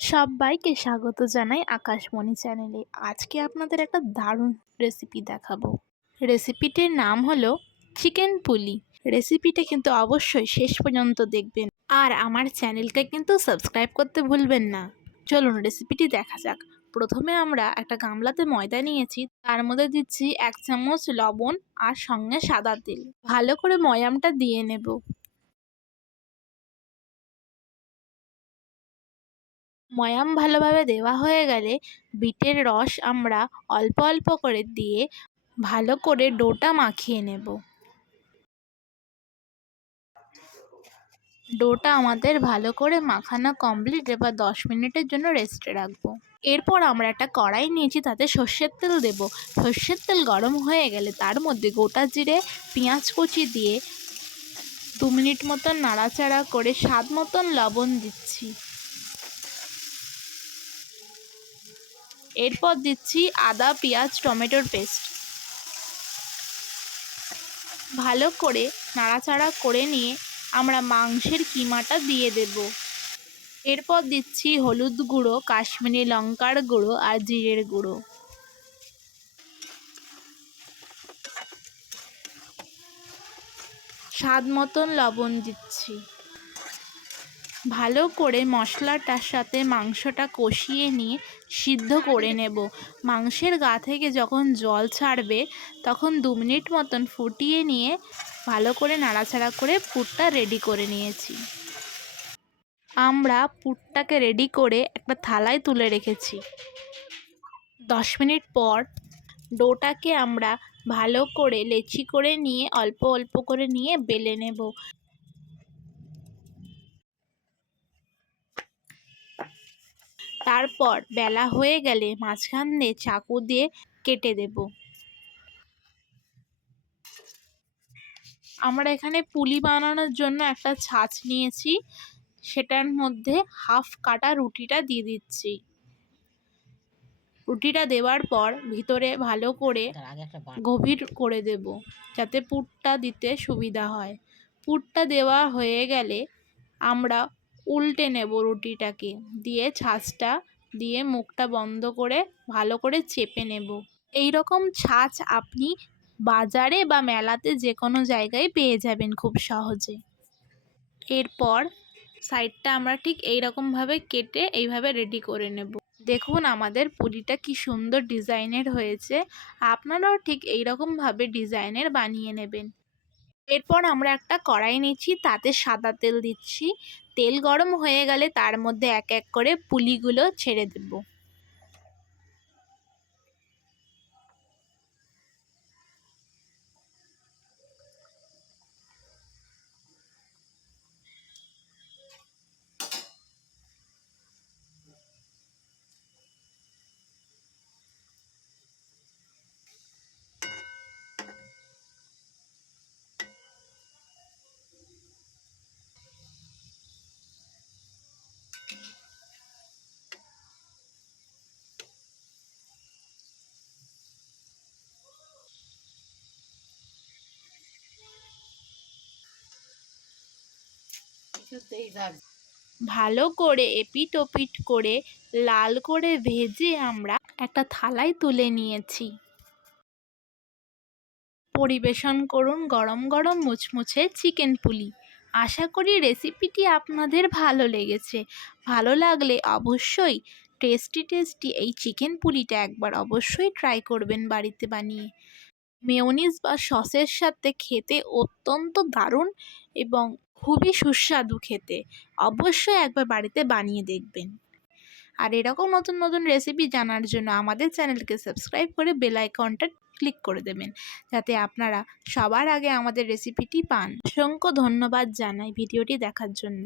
সবাইকে স্বাগত জানাই আকাশমণি চ্যানেলে। আজকে আপনাদের একটা দারুণ রেসিপি দেখাবো। রেসিপিটির নাম হলো চিকেন পুলি। রেসিপিটা কিন্তু অবশ্যই শেষ পর্যন্ত দেখবেন, আর আমার চ্যানেলকে কিন্তু সাবস্ক্রাইব করতে ভুলবেন না। চলুন রেসিপিটি দেখা যাক। প্রথমে আমরা একটা গামলাতে ময়দা নিয়েছি, তার মধ্যে দিচ্ছি 1 চামচ লবণ আর সঙ্গে সাদা তেল। ভালো করে ময়ামটা দিয়ে নেব। ময়াম ভালোভাবে দেওয়া হয়ে গেলে বিটের রস আমরা অল্প অল্প করে দিয়ে ভালো করে ডোটা মাখিয়ে নেব। ডোটা আমাদের ভালো করে মাখানো কমপ্লিট। এবার 10 মিনিটের জন্য রেস্টে রাখবো। এরপর আমরা একটা কড়াই নিয়েছি, তাতে সর্ষের তেল দেব। সর্ষের তেল গরম হয়ে গেলে তার মধ্যে গোটা জিরে, পেঁয়াজ কুচি দিয়ে 2 মিনিট মতন নাড়াচাড়া করে স্বাদ মতন লবণ দিচ্ছি। এরপর দিচ্ছি আদা, পেঁয়াজ, টমেটোর পেস্ট। ভালো করে নাড়াচাড়া করে নিয়ে আমরা মাংসের কিমাটা দিয়ে দেব। এরপর দিচ্ছি হলুদ গুঁড়ো, কাশ্মীরি লঙ্কার গুঁড়ো আর জিরের গুঁড়ো। স্বাদ মতন লবণ দিচ্ছি। ভালো করে মশলাটার সাথে মাংসটা কষিয়ে নিয়ে সিদ্ধ করে নেব। মাংসের গা থেকে যখন জল ছাড়বে তখন 2 মিনিট মতন ফুটিয়ে নিয়ে ভালো করে নাড়াচাড়া করে পুরটা রেডি করে নিয়েছি। আমরা পুরটাকে রেডি করে একটা থালায় তুলে রেখেছি। 10 মিনিট পর ডোটাকে আমরা ভালো করে লেচি করে নিয়ে অল্প অল্প করে নিয়ে বেলে নেব। তারপর বেলা হয়ে গেলে মাঝখান দিয়ে চাকু দিয়ে কেটে দেব। আমরা এখানে পুলি বানানোর জন্য একটা ছাঁচ নিয়েছি, সেটার মধ্যে হাফ কাটা রুটিটা দিয়ে দিচ্ছি। রুটিটা দেওয়ার পর ভিতরে ভালো করে গভীর করে দেব, যাতে পুরটা দিতে সুবিধা হয়। পুরটা দেওয়া হয়ে গেলে আমরা উল্টে নেব রুটিটাকে, দিয়ে ছাঁচটা দিয়ে মুখটা বন্ধ করে ভালো করে চেপে নেব। এই রকম ছাঁচ আপনি বাজারে বা মেলাতে যে কোনো জায়গায় পেয়ে যাবেন খুব সহজে। এরপর সাইডটা আমরা ঠিক এইরকমভাবে কেটে এইভাবে রেডি করে নেব। দেখুন আমাদের পুলিটা কি সুন্দর ডিজাইনের হয়েছে। আপনারাও ঠিক এইরকমভাবে ডিজাইনের বানিয়ে নেবেন। এরপর আমরা একটা কড়াই নিচ্ছি, তাতে সাদা তেল দিচ্ছি। তেল গরম হয়ে গেলে তার মধ্যে এক এক করে পুলিগুলো ছেড়ে দেব। ভালো করে এপিট ওপিট করে লাল করে ভেজে আমরা একটা থালায় তুলে নিয়েছি। পরিবেশন করুন গরম গরম মুচমুচে চিকেন পুলি। আশা করি রেসিপিটি আপনাদের ভালো লেগেছে। ভালো লাগলে অবশ্যই টেস্টি এই চিকেন পুলিটা একবার অবশ্যই ট্রাই করবেন বাড়িতে বানিয়ে। মেয়োনিজ বা সসের সাথে খেতে অত্যন্ত দারুণ এবং খুবই সুস্বাদু খেতে। অবশ্যই একবার বাড়িতে বানিয়ে দেখবেন। আর এরকম নতুন নতুন রেসিপি জানার জন্য আমাদের চ্যানেলকে সাবস্ক্রাইব করে বেল আইকনটা ক্লিক করে দেবেন, যাতে আপনারা সবার আগে আমাদের রেসিপিটি পান। অসংখ্য ধন্যবাদ জানাই ভিডিওটি দেখার জন্য।